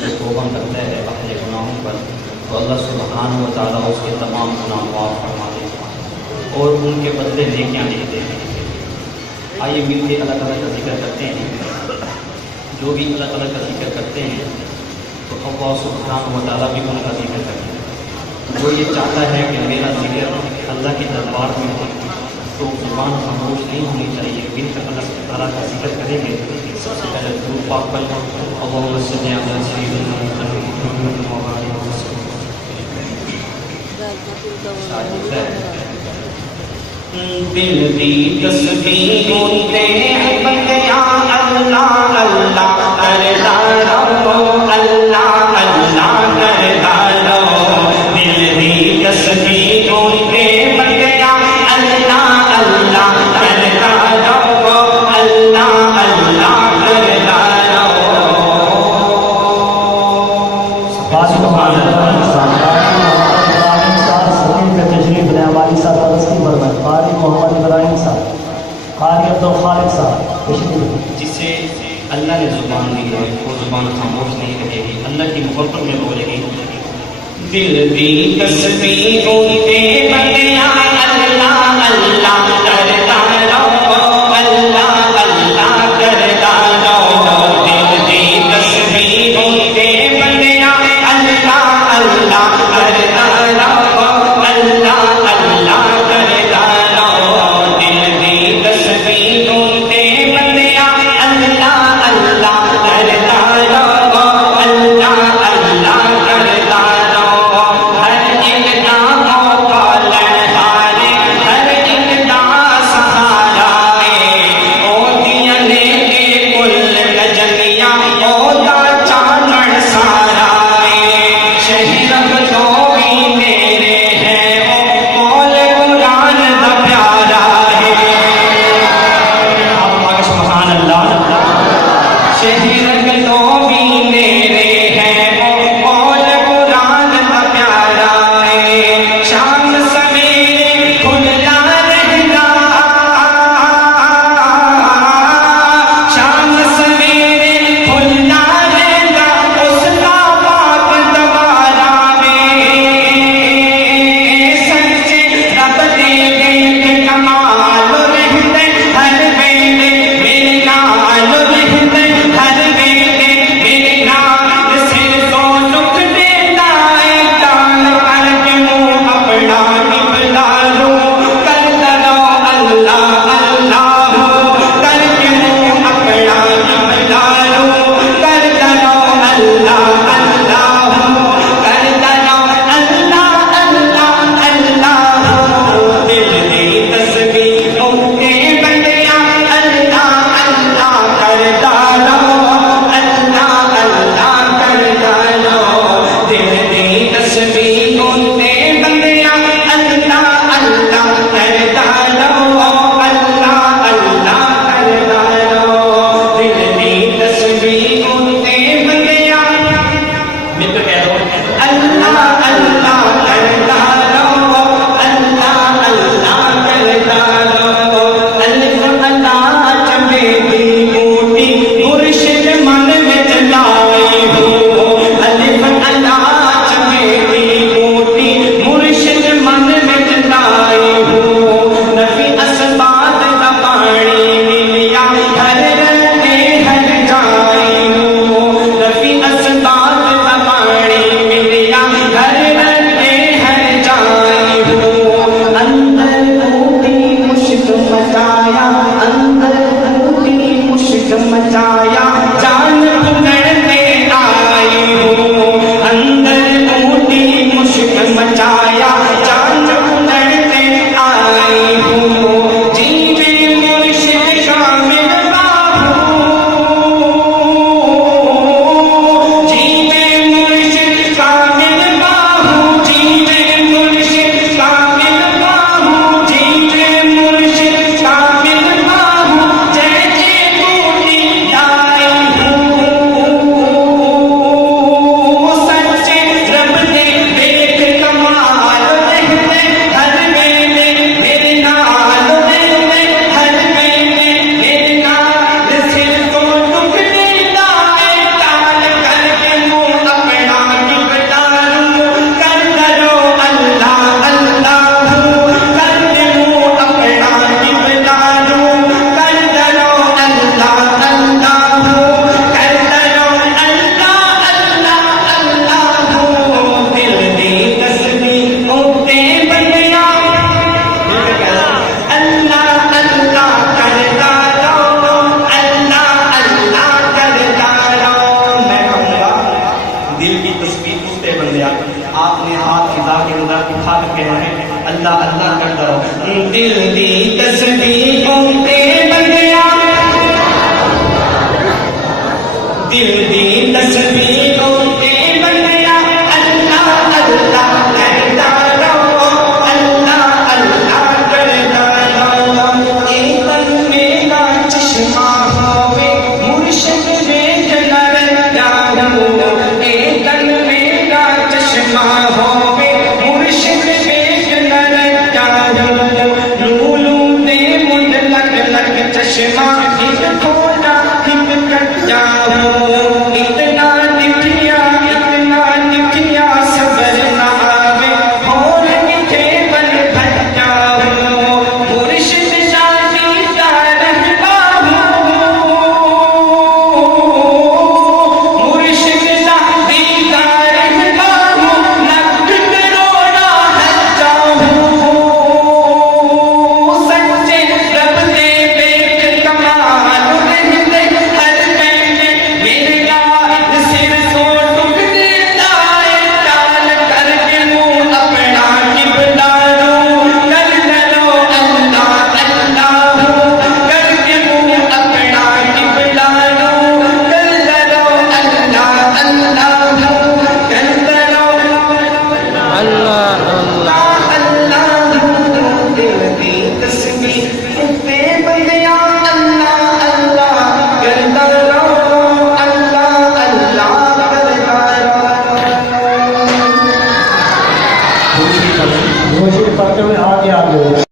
جو توبہ کرتا ہے اپنے گناہوں پر تو اللہ سبحانہ و تعالیٰ اس کے تمام گناہ معاف فرما دیتے ہیں اور ان کے بدلے نیکیاں لکھتے ہیں۔ آئیے مل کے اللہ تعالیٰ کا ذکر کرتے ہیں۔ جو بھی اللہ تعالیٰ کا ذکر کرتے ہیں تو اللہ سبحانہ و تعالیٰ بھی ان کا ذکر کرتے ہیں۔ جو یہ چاہتا ہے کہ میرا ذکر اللہ کے دربار میں ہو تو زبان خاموش نہیں ہونی چاہیے، بن تک اللہ تعالیٰ کا ذکر کریں گے۔ سب سے پہلے درود پاک پر اللہم صلی علی سیدنا محمد و علی دل دی تسبیح ہوتے ہیں بندیا اللہ اللہ کرتا رہو، اللہ اللہ کرتا رہو۔ دل دی تسبیح ہوتے بندیا اللہ اللہ کرتا رہو، اللہ اللہ کرتا رہو۔ سبحان اللہ۔ تشریف لے ہماری صاحب رسمی برمن قاری محمد ابراہیم صاحب، قاری عبدالخالق صاحب تشریف۔ جسے اللہ نے زبان دی ہے وہ زبان خاموش نہیں رہے گی، اللہ کی محبت میں بولے گی۔ دل دی تسبیح ہوتے بندیا اللہ اللہ کرتا رہو، اللہ اللہ کرتا رہو۔ دل دی تسبیح ہوتے بندیا اللہ اللہ کرتا رہو، اللہ اللہ کرتا رہو۔ دل دی تسبیح ہوتے بندیا اللہ اللہ کرتا رہو، اللہ اللہ کرتا رہو۔ ہر ایک دا موقع لڑھانے، ہر ایک دا سہارا ہے۔ او دیاں لے کے کل کجلیاں، او دا چانن سارا ہے۔ شہر تو بھی میرے ہیں، او قول قرآن دا پیارا ہے۔ آپ پاک سبحان اللہ۔ شہر تو بھی میرے ہیں، او قول قرآن دا پیارا ہے۔ شام سویرے کھلتا رہتا، شام سویرے کھلتا رہتا اس کا پاک دوبارہ میں۔ سچے رب دے دیکھ کمال رہتے ہر ویلے میرے نال رہتے ہر ویلے میرے نال۔ سر تو لک دیتا ہے ڈال کر کے منہ اپنا نبلا لوں، کرتا رہو اللہ اللہ کر کے منہ اپنا نبلا لوں، کرتا رہو اللہ اللہ کرتا رہو اللہ اللہ اللہ۔ دل دی تسبیح ہوتے بندیا اللہ اللہ کرتا رہو، اللہ اللہ کرتا رہو۔ دل دی تسبیح ہوتے بندیا اللہ اللہ کرتا رہو، اللہ اللہ کرتا رہو۔ دل دی تسبیح ہوتے بندیا اللہ اللہ کرتا رہو. دل دی تسبیحوں تے بندیا دل دی تسبیحوں تے بندیا اللہ اللہ کرتا رہو اللہ اللہ کرتا رہو. ایک تن میرا چشمہ ہوے مرشد میں جنت جاؤ. ایک تن میرا چشمہ ہوے مرشد میں جنت جاؤ. لولو دے مند لگ لگ چشمہ ایک کھولا ایک کٹ جاؤ. اتنا نکھیا صبر نہ آوے اور میٹھے بن بھٹ جاؤ. مرشد شادی کا رہتا ہوں مرشد شادی کا رہتا ہوں نقد رونا ہچا ہوں. سچے رب دے بیٹ کمال رہتے ہر پہنے میرے یار سر سو ٹک دیتا ہے. ڈال کر کے منہ اپنا قبلہ رو کر ڈرو اللہ اللہ کر کے منہ اپنا قبلہ رو کر ڈرو اللہ اللہ کر ڈرو اللہ اللہ. دل دی تسبیح تے بندیا اللہ اللہ کرتا رہو اللہ اللہ کرتا رہو. روشنی پڑھتے ہوئے